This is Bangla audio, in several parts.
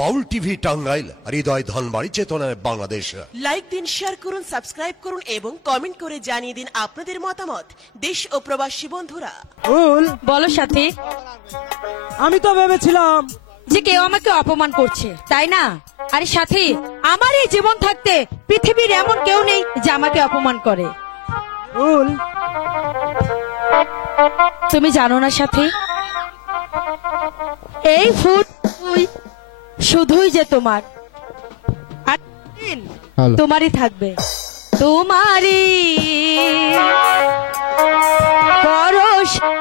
বাউল টিভি টাঙ্গাইল, হৃদয় ধনবাড়ি, চেতনায় বাংলাদেশ। লাইক দিন, শেয়ার করুন, সাবস্ক্রাইব করুন এবং কমেন্ট করে জানিয়ে দিন আপনাদের মতামত। দেশ ও প্রবাসী বন্ধুরা। বলো সাথী, আমি তো ভেবেছিলাম যে কেউ আমাকে অপমান করছে, তাই না? আরে সাথী, আমার এই জীবন থাকতে পৃথিবীর এমন কেউ নেই যে আমাকে অপমান করে। তুমি জানো না সাথী, এই ফুল শুধুই যে তোমার, আর তোমারই থাকবে, তোমারই পরশে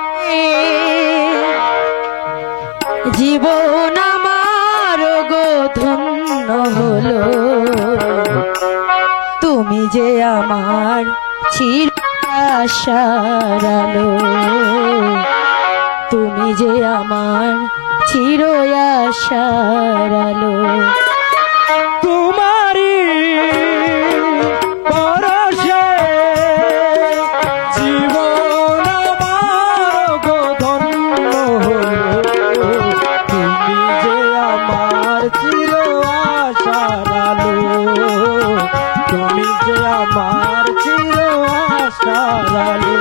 জীবন আমার গো ধন্য হলো। তুমি যে আমার চির আশার আলো, তুমি যে আমার চির আশার আলো। তোমারই পরশে জীবন আমার গো ধন্য হলো। তুমি যে আমার চির আশার আলো, তুমি যে আমার চির আশার আলো।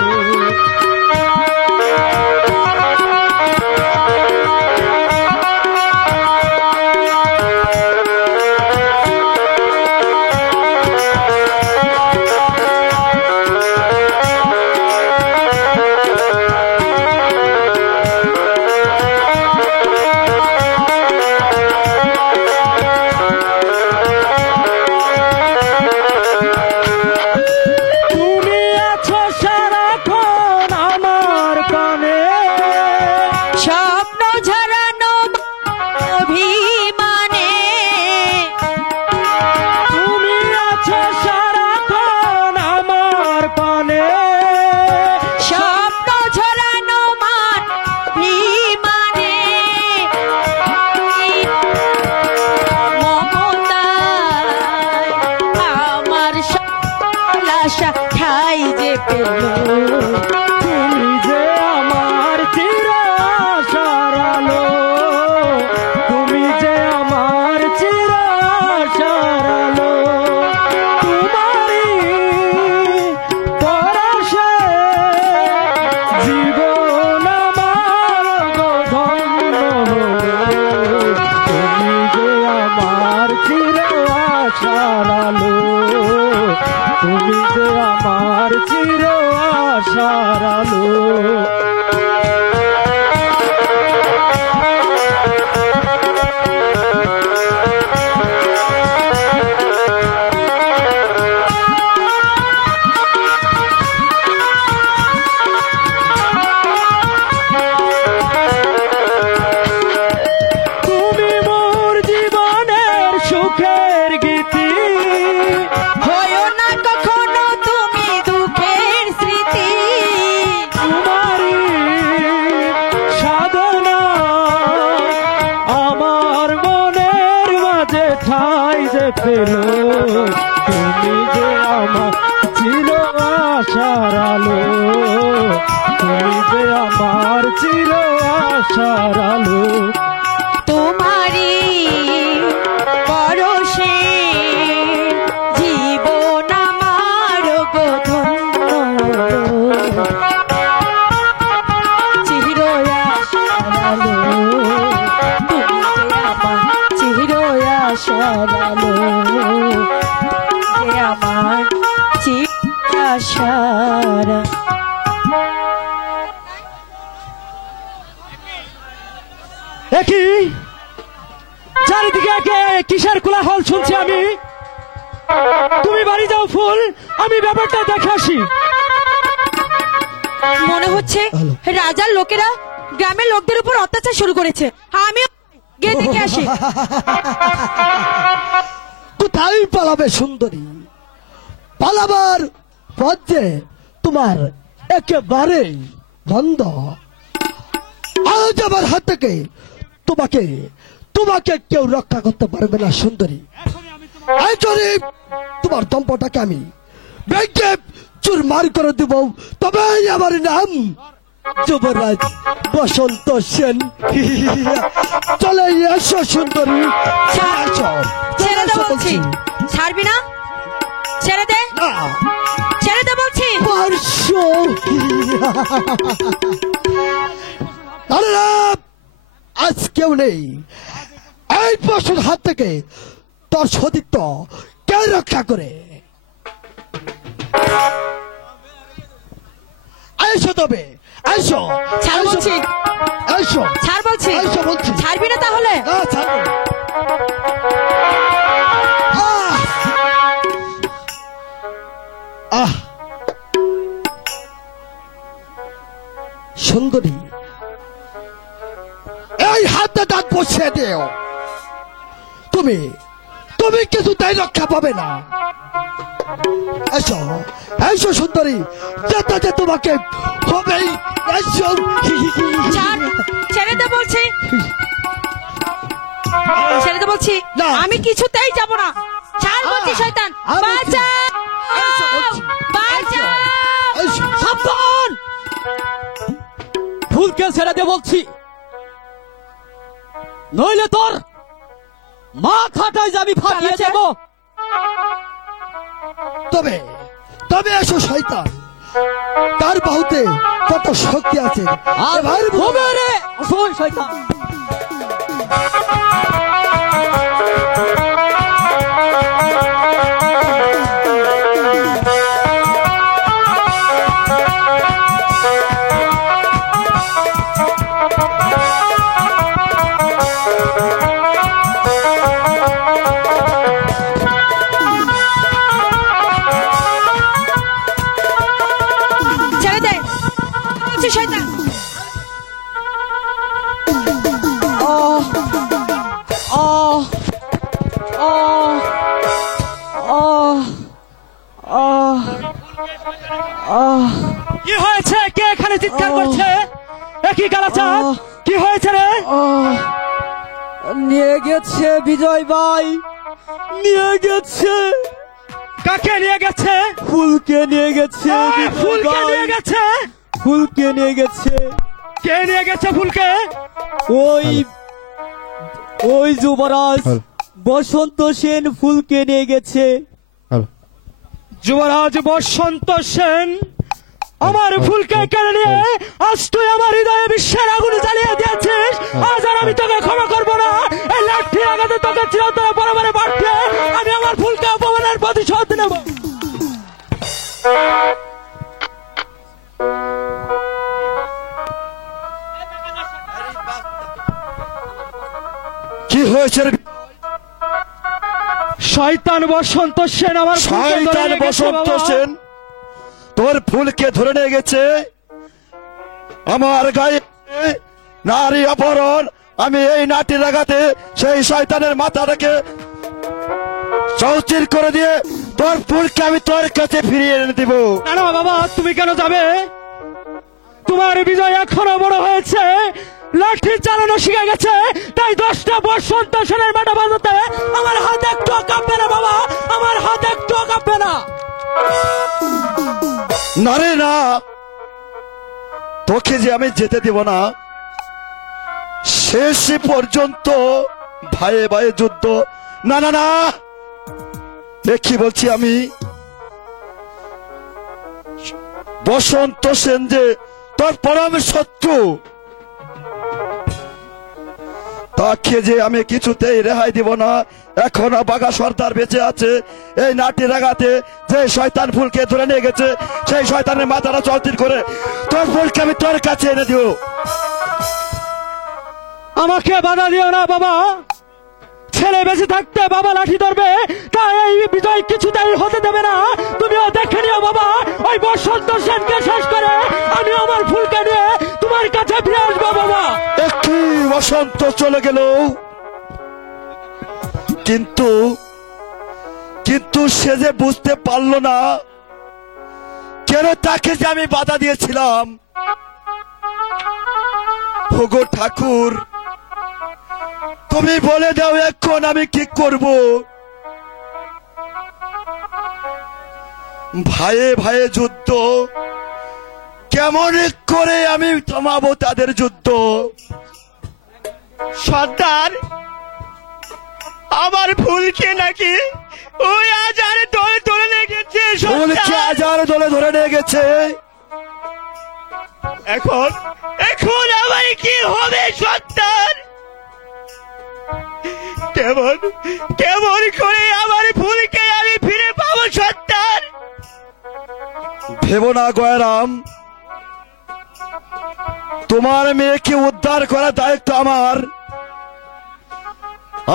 ঠাই যে পেল, তুমি যে আমার চির আশার আলো, তুমি যে আমার চির আশার আলো। তোমারই পরশে জীবন আমার গো ধন্য হলো। তুমি যে আমার চির আশার আলো, তুমি যে আমার চির আশার আলো। তুমি মোর জীবনের সুখের গীতি, হয়ো না কখনো তুমি দুঃখের স্মৃতি। তোমারই সাধনা আমার মনের মাঝে ঠাই যে পেল। তুমি যে আমার চির আশার আলো, তুমি যে আমার চির আশার আলো। তোমারই পরশে জীবন আমার গো ধন্য হলো। চির আশার আলো, তুমি যে আমার চির আশার আলো, তুমি যে আমার চির আশার। একই চারিদিকে একে কিসের কোলাহল শুনছি আমি। তুমি বাড়ি যাও ফুল, আমি ব্যাপারটা দেখে আসি। মনে হচ্ছে রাজার লোকেরা গ্রামের লোকদের উপর অত্যাচার শুরু করেছে। আমি গিয়ে দেখে আসি। কোথায় পালাবে সুন্দরী? পালাবার পথ যে তোমার একেবারে বন্ধ। আজ আমার হাত থেকে তোমাকে তোমাকে কেউ রক্ষা করতে পারবে না সুন্দরী। তোমার দম্পটাকে আমি ব্যাংকে চুরমার করে দেব, তবে আমার নাম যুবরাজ বসন্ত সেন চলে এসো সুন্দরী এসো, ছেড়ে দে এসো বলছি। ছাড়বি না? ছেড়ে দে, না ছেড়ে দে বলছি। পারছো আরে না, আজ কেউ নেই। এই পশুর হাত থেকে তোর সতীত্ব কে রক্ষা করে? এসো তবে, এসো ছাড় এসো, বলছি, এসো ছাড় বলছি। এসো বলছি। ছাড়বি না তাহলে? না, ছাড়বো না। আহ! আহ! সুন্দরী, এই হাতে দাঁত বসিয়ে দিও। তুমি তুমি কিছুতেই রক্ষা পাবে না। এসো এসো সুন্দরী, যেতে যে তোমাকে হবেই। এসো ছাড়, ছেড়ে দে বলছি, ছেড়ে দে বলছি। না। আমি কিছুতেই যাব না। ছাড় বলছি শয়তান। আমি- বাঁচাও, এসো বলছি। বাঁচাও। এসো। সাবধান, ফুলকে ছেড়ে দে বলছি, নইলে তোর মাথাটাই যাবি ফাটিয়ে চালাচ্ছে। দেব। তবে তবে এসো শয়তান, তার বাহুতে কত শক্তি আছে আর এবার হবে রে শোন শয়তান। ছেড়ে দে বলছি শয়তান। আহ, আহ, আহ, আহ, আহ, আহ, কি হয়েছে? কে এখানে চিৎকার করছে? একই কালাচাঁদ, কি হয়েছে রে? আহ, নিয়ে গেছে বিজয় ভাই, নিয়ে গেছে, কাকে নিয়ে গেছে? ফুলকে নিয়ে গেছে বিজয় ফুলকে ভাই, নিয়ে গেছে? ফুলকে নিয়ে গেছে। কে নিয়ে গেছে ফুলকে? ওই ওই যুবরাজ বসন্ত সেন ফুলকে নিয়ে গেছে। যুবরাজ বসন্ত সেন আমার ফুলকে কেড়ে নিয়ে আজ তুই আমার হৃদয়ে বিশ্বের আগুন জ্বালিয়ে দিয়েছিস। আজ আর আমি তোকে ক্ষমা করবো না। এই লাঠি আঘাতে তোকে চিরতরে বরাবরে পাঠিয়ে আমি আমার ফুলকে অপমানের প্রতিশোধ নেব। কি হয়েছে রে? শয়তান বসন্ত সেন আমার ফুলকে ধরে শয়তান নিয়ে গেছে বসন্ত বাবা। সেন তোর ফুলকে ধরে নিয়ে গেছে। আমার গায়ে নারী অপহরণ, আমি এই নাটি লাগাতে সেই শয়তানের মাথাটাকে চৌচির করে দিয়ে তোর ফুলকে আমি তোর কাছে ফিরিয়ে এনে দিব। না না বাবা, তুমি কেন যাবে? তোমার বিজয় এখনো বড় হয়েছে, লাঠি চালানো শিখে গেছে, তাই 10টা বসন্ত সেনের মাথা বাজাতে আমার হাত একটু কাঁপবে না বাবা, আমার হাত একটু কাঁপবে না। না রে না, তোকে যে আমি যেতে দিব না। শেষ পর্যন্ত ভাইয়ে ভাইয়ে যুদ্ধ। না না না, এ কি বলছি আমি? বসন্ত সেন যে তোর পরম শত্রু, তাকে যে আমি কিছুতেই রেহাই দিব না। এখনো বাঘা সর্দার বেঁচে আছে। এই নাটি রাগাতে যে শয়তান ফুলকে ধরে নিয়ে গেছে, সেই শয়তানের মাথাটা চলতির করে তোর ফুলকে আমি তোর কাছে এনে দিব। আমাকে বাধা দিও না বাবা, ছেলে বেঁচে থাকতে বাবা লাঠি ধরবে, তাই এই বিজয় কিছুতেই হতে দেবে না। তুমিও দেখে নিও বাবা, ওই বসন্ত সেনকে শেষ করে আমি আমার ফুলকে নিয়ে তোমার কাছে ফিরে আসবো বাবা। একটি বসন্ত চলে গেল, কিন্তু কিন্তু সে যে বুঝতে পারলো না কেন তাকে যে আমি বাধা দিয়েছিলাম। ওগো ঠাকুর, তুমি বলে দাও এখন আমি কি করব? ভাইয়ে ভাইয়ে যুদ্ধ, কেমন করে আমি থামাবো তাদের যুদ্ধ? সর্দার, আমার ফুলকে নাকি ওই আজারে দলে দলে লেগেছে ফুলকে আজার দলে ধরে নিয়ে গেছে। এখন এখন আমার কি হবে সর্দার? কেমন কেমন করে আমার ফুলকে আমি ফিরে পাবো সর্দার? ভেবো না গয়রাম, তোমার মেয়েকে উদ্ধার করার দায়িত্ব আমার।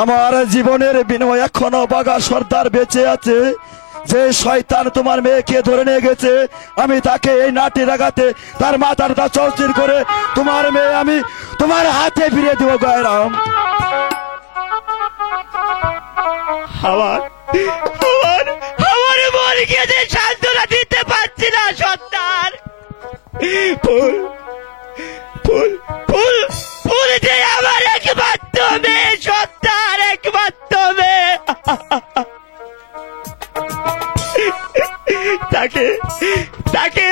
আমার জীবনের বিনিময়ে এখনো বাঘা সর্দার বেঁচে আছে। যে শয়তান তোমার মেয়েকে ধরে নিয়ে গেছে, আমি তাকে এই নাটির আঘাতে তার মাথাটা চৌচির করে তোমার মেয়ে আমি তোমার হাতে ফিরিয়ে দিব গয়রাম। আমার আমার আমার মনকে যে সান্ত্বনা দিতে পারছি না সর্দার। ফুল ফুল ফুল ফুল যে আমার একমাত্র মেয়ে সর্দার, একমাত্র মেয়ে। তাকে তাকে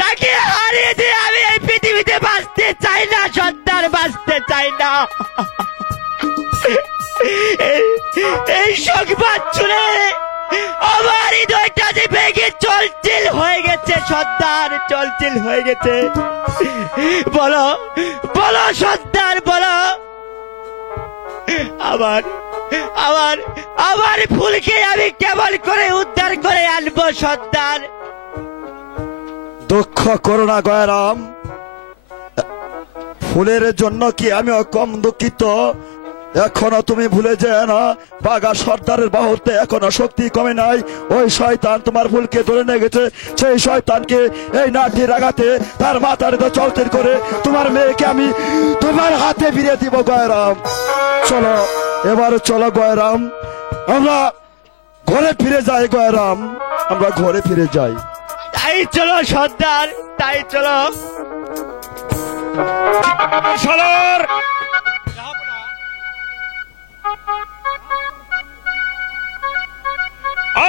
তাকে হারিয়ে দিয়ে আমি এই পৃথিবীতে বাঁচতে চাই না সর্দার, বাঁচতে চাই না। এই সংবাদ শুনে আমার হৃদয়টা যে ভেঙে চলচিল হয়ে গেছে সর্দার, চলচিল হয়ে গেছে। বলো বলো সর্দার, বলো আমার আমার আমার ফুলকে আমি কেমন করে উদ্ধার করে আনবো সর্দার? দুঃখ করো না গয়রাম, ফুলের জন্য কি আমিও কম দুঃখিত? এখনো তুমি ভুলে যায় না, বাঘা সর্দারের বাহুতে এখনো শক্তি কমে নাই। ওই শয়তান তোমার ফুলকে ধরে নিয়ে গেছে। সেই শয়তানকে এই নাটির আঘাতে তার মাথার চলতের করে তোমার মেয়েকে আমি তোমার হাতে ফিরিয়ে দিব গয়রাম। চলো এবার চলো গয়রাম, আমরা ঘরে ফিরে যাই গয়রাম, আমরা ঘরে ফিরে যাই। তাই চলো সর্দার, তাই চলো। সরদার,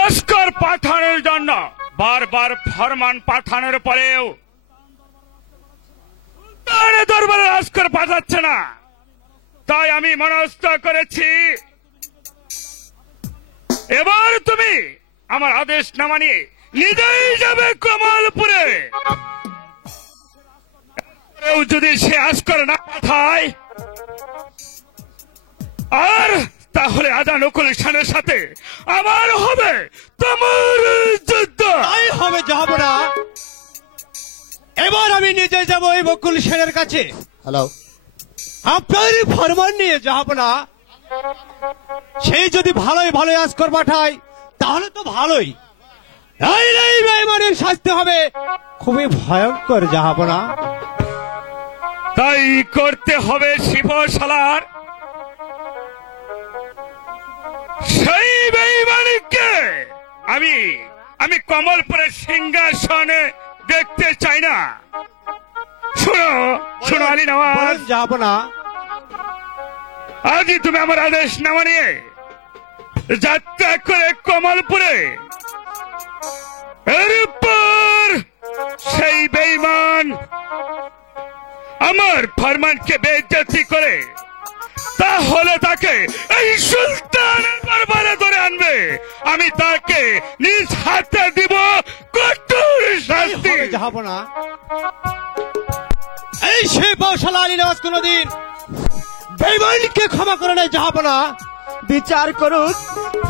আস্কর পাঠানোর জন্য বারবার ফরমান পাঠানোর পরেও সুলতানের দরবারে আস্কর পাঠাচ্ছে না। তাই আমি মনস্থ করেছি, এবার তুমি আমার আদেশ না মানিয়ে নিজেই যাবে কমলপুরে। যদি সে আস্কর না পাঠায়, আর তাহলে আদা নকুল খানের সাথে আমার হবে তোমার যুদ্ধ। তাই হবে যাহাবনা। এবার আমি নিজে যাব এই বকুল সেনের কাছে। হ্যালো, আপনার ফরমান নিয়ে যাহাবনা। সেই যদি ভালোই ভালোই আস্কর পাঠায় তাহলে তো ভালোই, এই বেঈমানের শাস্তি হবে খুবই ভয়ঙ্কর যাহাবনা। তাই করতে হবে শিবশালার। সেই বেঈমানকে আমি আমি কমলপুরের সিংহাসনে দেখতে চাই না। শোনো শোনো আলী নওয়াজ, যাহাবনা। আজই তুমি আমার আদেশ না মানিয়ে যাত্রা করে কমলপুরে। এরপর সেই বেঈমান আমার ফরমানকে বেইজ্জতি করে তাহলে তাকে এই সুলতানের দরবারে ধরে আনবে। আমি তাকে নিজ হাতে দিব কঠোর শাস্তি। যাহাবনা, এই সেই বৌশালা আলী নওয়াজ কোনদিন বেঈমানকে ক্ষমা করে নাই যাহাবনা। বিচার করুন,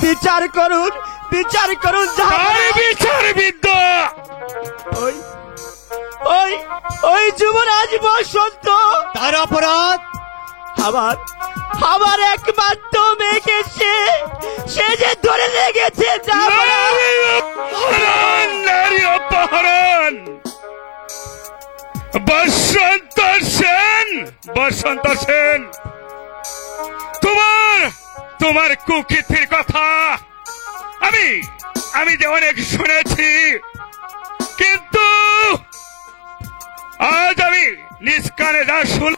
বিচার করুন, বিচার করুন আর বিচার বিদ্যা ওই ওই ওই যুবরাজ বসন্ত তার অপরাধ আমার আমার একমাত্র মেয়েকে সে যে ধরে লেগেছে নারী অপহরণ, নারী অপহরণ। বসন্ত সেন, বসন্ত সেন, তোমার কুকীর্তির কথা আমি যে অনেক শুনেছি, কিন্তু আজ আমি নিজ কানে যা শুন,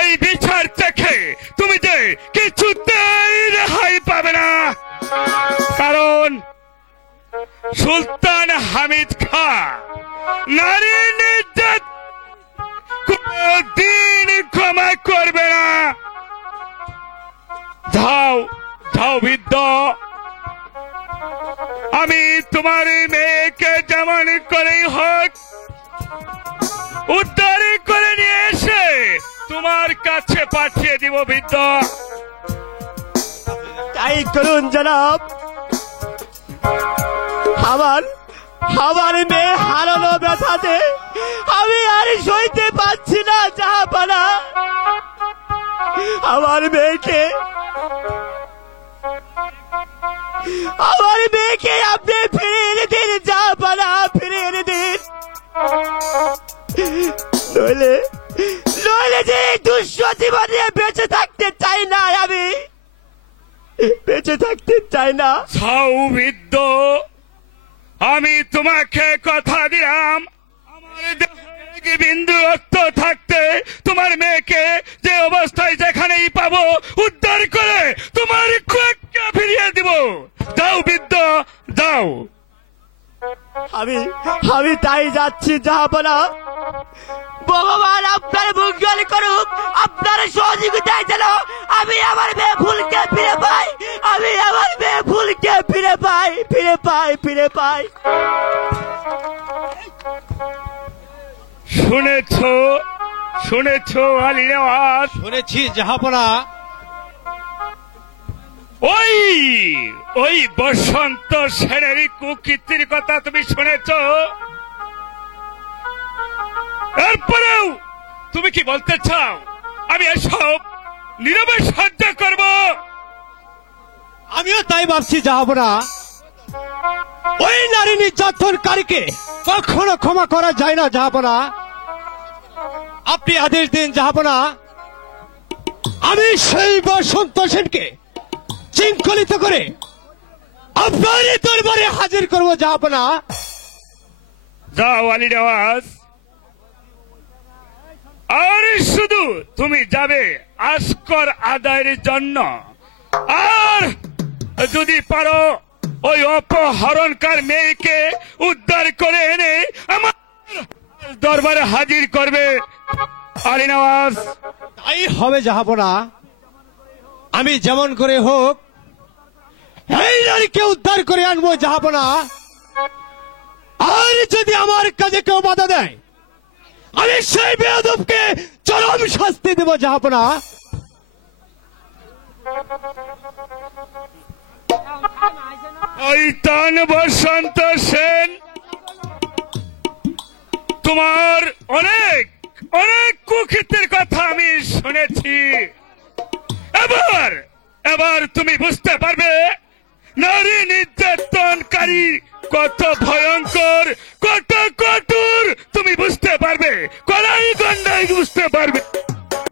এই বিচার দেখে তুমি যে কিছুতেই রেহাই পাবে না। কারণ সুলতান হামিদ খাঁ নারী নির্যাতন কোনদিন ক্ষমা করবে না। যাও যাও বৃদ্ধ, আমি তোমার মেয়েকে যেমন করেই হোক উদ্ধার করে নিয়ে এসে তোমার কাছে পাঠিয়ে দিব বৃদ্ধ। তাই করুন জনাব। আমার মেয়ে হারানো ব্যথাতে আমি আর সইতে পারছি না জাহাপানা। আমার মেয়েকে আপনি ফিরিয়ে এনে দিন জাহাপানা, ফিরিয়ে এনে দিন। নইলে যে দুঃস্ব জীবনে বেঁচে থাকতে চাই না, আমি বেঁচে থাকতে চাই না। যাও বৃদ্ধ, আমি তোমাকে কথা দিলাম আমার দেহে বিন্দু রক্ত থাকতে তোমার মেয়েকে যে অবস্থায় যেখানেই পাবো উদ্ধার করে তোমার কোককে ফিরিয়ে দিব। যাও বৃদ্ধ, যাও। আমি তাই যাচ্ছি জাহাপনা। ভগবান আপনার মঙ্গল করুক, আপনার সহযোগিতায় যেন আমি আমার মেয়ে ফুলকে ফিরে পাই, আমি আমার মেয়ে ফুলকে ফিরে পাই, ফিরে পাই, ফিরে পাই। শুনেছো আলী নেওয়াজ? শুনেছি জাহাপনা। ওই বসন্ত সেনের কুকীর্তির কথা তুমি শুনেছো? এরপরেও তুমি কি বলতে চাও আমি এসব নীরবে সহ্য করব? আমিও তাই ভাবছি জাহাপনা। ওই নারী নির্যাতনকারীকে কখনো ক্ষমা করা যায় না জাহাপনা। আপনি আদেশ দিন জাহাপনা, আমি সেই বসন্ত সেনকে শৃঙ্খলিত করে আপনার দরবারে হাজির করব জাহাপনা। যাও আলী নেওয়াজ, আর শুধু তুমি যাবে আস্কর আদায়ের জন্য, আর যদি পারো ওই অপহরণকার মেয়েকে উদ্ধার করে এনে আমার দরবারে হাজির করবে আলী নওয়াজ। তাই হবে জাহাপনা। আমি যেমন করে হোক এই নারীকে উদ্ধার করে আনবো জাহাপনা। আর যদি আমার কাজে কেউ বাধা দেয় আমি সেই বেয়াদবকে চরম শাস্তি দেব জাহাপনা। শয়তান বসন্ত সেন, তোমার অনেক কুকীর্তির কথা আমি শুনেছি। এবার তুমি বুঝতে পারবে নারী নির্যাতনকারী কত ভয়ঙ্কর, কত কঠোর তুমি বুঝতে পারবে, কড়াই গন্ডাই বুঝতে পারবে।